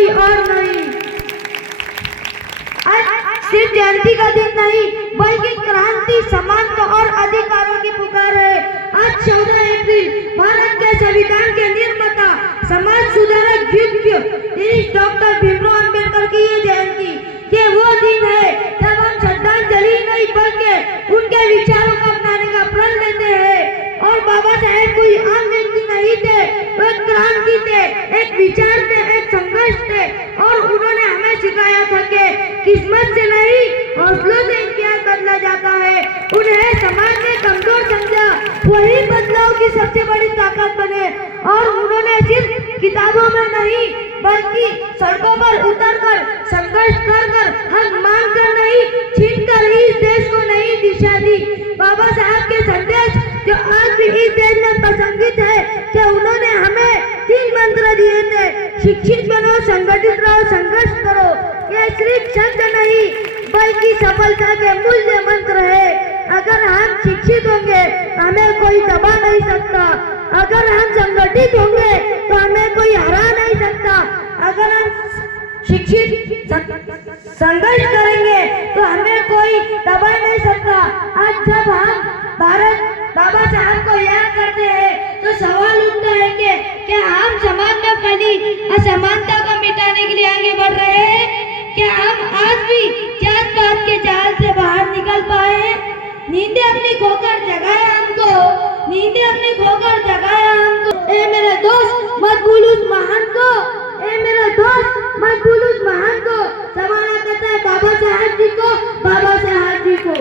कोई और नहीं। आज सिर्फ जयंती का दिन नहीं बल्कि क्रांति, समानता और अधिकारों की पुकार है। आज 14 अप्रैल भारत के संविधान के निर्माता, समाज सुधारक डॉक्टर भीमराव अंबेडकर की ये जयंती, ये वो दिन है जब हम श्रद्धांजलि नहीं बल्कि उनके विचारों को अपनाने का प्रण लेते हैं। और बाबा साहेब कोई आम व्यक्ति नहीं थे, वो एक क्रांति थे, एक विचार थे, एक संघर्ष थे। और उन्होंने हमें सिखाया था कि किस्मत से नहीं हौसलों से इतिहास बदला जाता है। उन्हें समाज में कमजोर समझा, वही बदलाव की सबसे बड़ी ताकत बने। और उन्होंने सिर्फ किताबों में नहीं बल्कि सड़कों पर उतरकर संघर्ष कर हक मांगकर नहीं, छीनकर इस देश को नई दिशा दी। बाबा साहब के संदेश जो आज भी इस देश में प्रसंगित है, कि उन्होंने हमें 3 मंत्र दिए थे, शिक्षित बनो, संगठित रहो, संघर्ष करो। ये सिर्फ शब्द नहीं बल्कि सफलता के मूल्य मंत्र है। अगर हम शिक्षित होंगे हमें कोई दबा नहीं सकता, अगर हम संगठित होंगे तो हमें कोई हरा नहीं सकता, अगर हम शिक्षित संघर्ष करेंगे तो हमें कोई दबा नहीं सकता। आज जब हम भारत बाबा साहब को याद करते हैं तो सवाल उठता है कि क्या हम समाज में फैली असमानता को मिटाने के लिए आगे बढ़ रहे हैं? क्या हम आज भी जात पात के जाल से बाहर निकल पाए? नींदें अपनी खोकर जगाया हमको, नींदें अपनी खोकर जगाया हमको। ए मेरे दोस्त मत भूल उस महान को, ए मेरे दोस्त मत भूल उस महान को। जमाना कहता है बाबा साहब जी को, बाबा साहब जी को।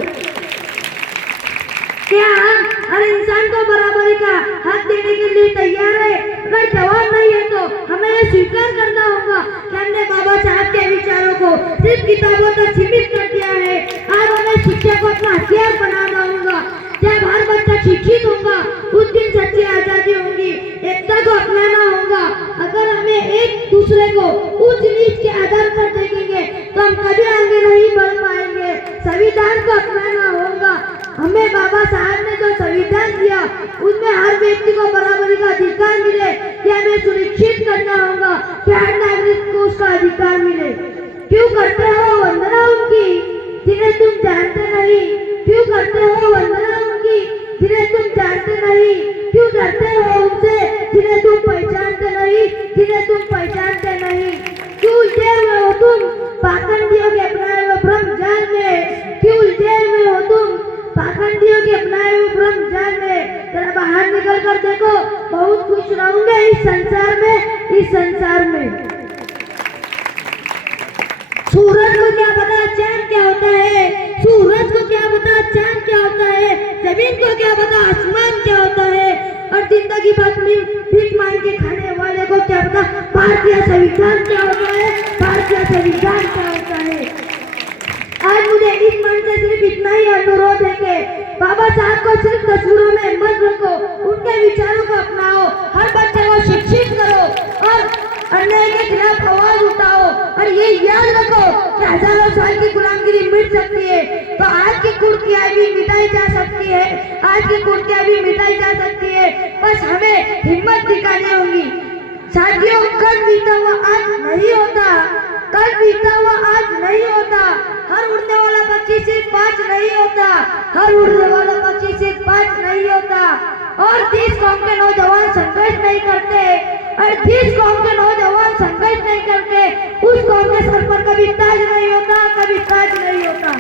क्या हम हर इंसान को बराबरी का हक देने के लिए तैयार है? अगर जवाब नहीं है तो हमें ये स्वीकार करना होगा कि हमने बाबा साहब के विचारों को सिर्फ किताबों तक सीमित कर दिया है। आज हमें शिक्षा को अपना हथियार बनाना होगा। जब हर बच्चा शिक्षित होगा उस दिन सच्ची आजादी होगी, एकता को अपनाना होगा। अगर हमें एक दूसरे को ऊंच नीच के आधार पर देखेंगे तो हम कभी आगे नहीं बढ़ पाएंगे। संविधान को अपनाना होगा। हमें बाबा साहब ने जो संविधान दिया उसमें हर व्यक्ति को बराबरी का अधिकार मिले, ये हमें सुनिश्चित करना होगा कि हर नागरिक को उसका अधिकार मिले। क्यों करते हो वंदना उनकी जिन्हें तुम जानते नहीं? क्यों करते हो वंदना उनकी जिन्हें तुम जानते नहीं? क्यों डरते हो उनसे जिन्हें तुम पहचानते नहीं, जिन्हें तुम पहचानते नहीं? क्यों उलझे हुए हो तुम पाखंडियों के अपनाए हुए भ्रम जाल में? क्यों उलझे हुए हो तुम पाखंडियों के अपनाए हुए भ्रम जाल में? जरा बाहर निकल कर देखो, बहुत खुश रहूंगे इस संसार में, इस संसार में। सूरज को क्या पता चांद क्या होता है? सूरज को क्या पता चांद क्या होता है? जमीन को क्या पता आसमान क्या होता है? और जिंदगी भर भीख मांग के खाने वाले को क्या पता भारतीय संविधान क्या होता है? भारतीय संविधान क्या होता है? आज मुझे इस मन से सिर्फ इतना ही अनुरोध है कि बाबा साहब को सिर्फ तस्वीरों में मत रखो, उनके विचारों को अपनाओ, हर बच्चे को शिक्षित करो और अन्याय के खिलाफ आवाज उठाओ। और ये याद रखो कि हजारों साल की गुलामगिरी मिट सकती है तो आज की कुर्तियां भी मिटाई जा सकती है, आज की कुर्तियां भी मिटाई जा सकती है। बस हमें हिम्मत दिखानी होगी। साथियों, कल बीता हुआ आज नहीं होता, कल बीता हुआ आज नहीं होता। हर उड़ने वाला पक्षी सिर्फ 5 नहीं होता, हर उड़ने वाला पक्षी सिर्फ 5 नहीं होता। और जिस कौम के नौजवान संघर्ष नहीं करते, और जिस कौम के नौजवान संघर्ष नहीं करते, उस कौम के सर पर कभी ताज नहीं होता, कभी ताज नहीं होता।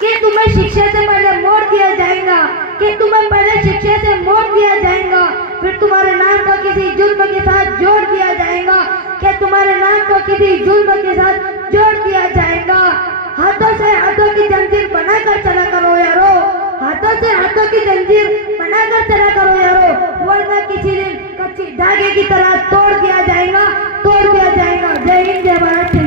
कि तुम्हें शिक्षा से पहले मोड़ दिया जाएगा, कि तुम्हें पहले शिक्षा से मोड़ दिया जाएगा, फिर तुम्हारे नाम को किसी जुल्म के साथ जोड़ दिया जाएगा, कि तुम्हारे नाम को किसी जुल्म के साथ जोड़ दिया जाएगा। हाथों से हाथों की जंजीर बनाकर चला करो यारो, हाथों से हाथों की जंजीर बनाकर चला करो यारो, वरना किसी दिन कच्ची धागे की तरह तोड़ दिया जाएगा, तोड़ दिया जाएगा। जय हिंद, जय भारत।